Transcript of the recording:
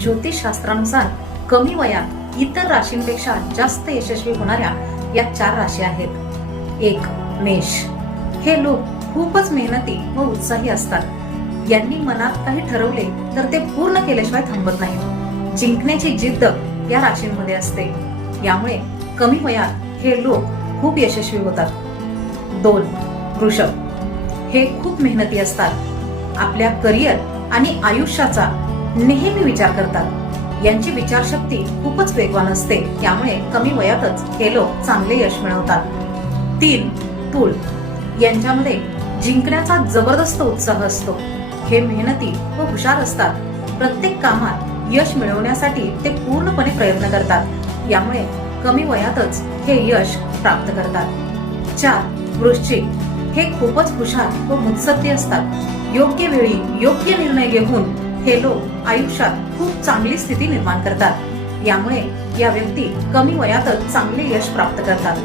ज्योतिषशास्त्रानुसार कमी वयात इतर राशींपेक्षा जास्त यशस्वी होणाऱ्या या चार राशी आहेत. एक मेष. हे लोक खूपच मेहनती व उत्साही असतात. यांनी मनात काही ठरवले तर ते पूर्ण केल्याशिवाय थांबत नाही. जिंकण्याची जिद्द या राशींमध्ये असते. यामुळे कमी वयात हे लोक खूप यशस्वी होतात. दोन वृषभ. हे खूप मेहनती असतात. आपल्या करिअर आणि आयुष्याचा नेहमी विचार करतात. यांची विचारशक्ती खूपच वेगवान असते. त्यामुळे कमी वयातच हे लोक चांगले यश मिळवतात. तीन तूळ यांच्यामध्ये जिंकण्याचा जबरदस्त उत्साह असतो. हे मेहनती व हुशार असतात. प्रत्येक कामात यश मिळवण्यासाठी ते पूर्णपणे प्रयत्न करतात. यामुळे कमी वयातच हे यश प्राप्त करतात. चार वृश्चिक. हे खूपच हुशार व मुत्सद्दी असतात. योग्य वेळी योग्य निर्णय घेऊन हे लोक आयुष्यात खूप चांगली स्थिती निर्माण करतात. यामुळे या व्यक्ती कमी वयातच चांगले यश प्राप्त करतात.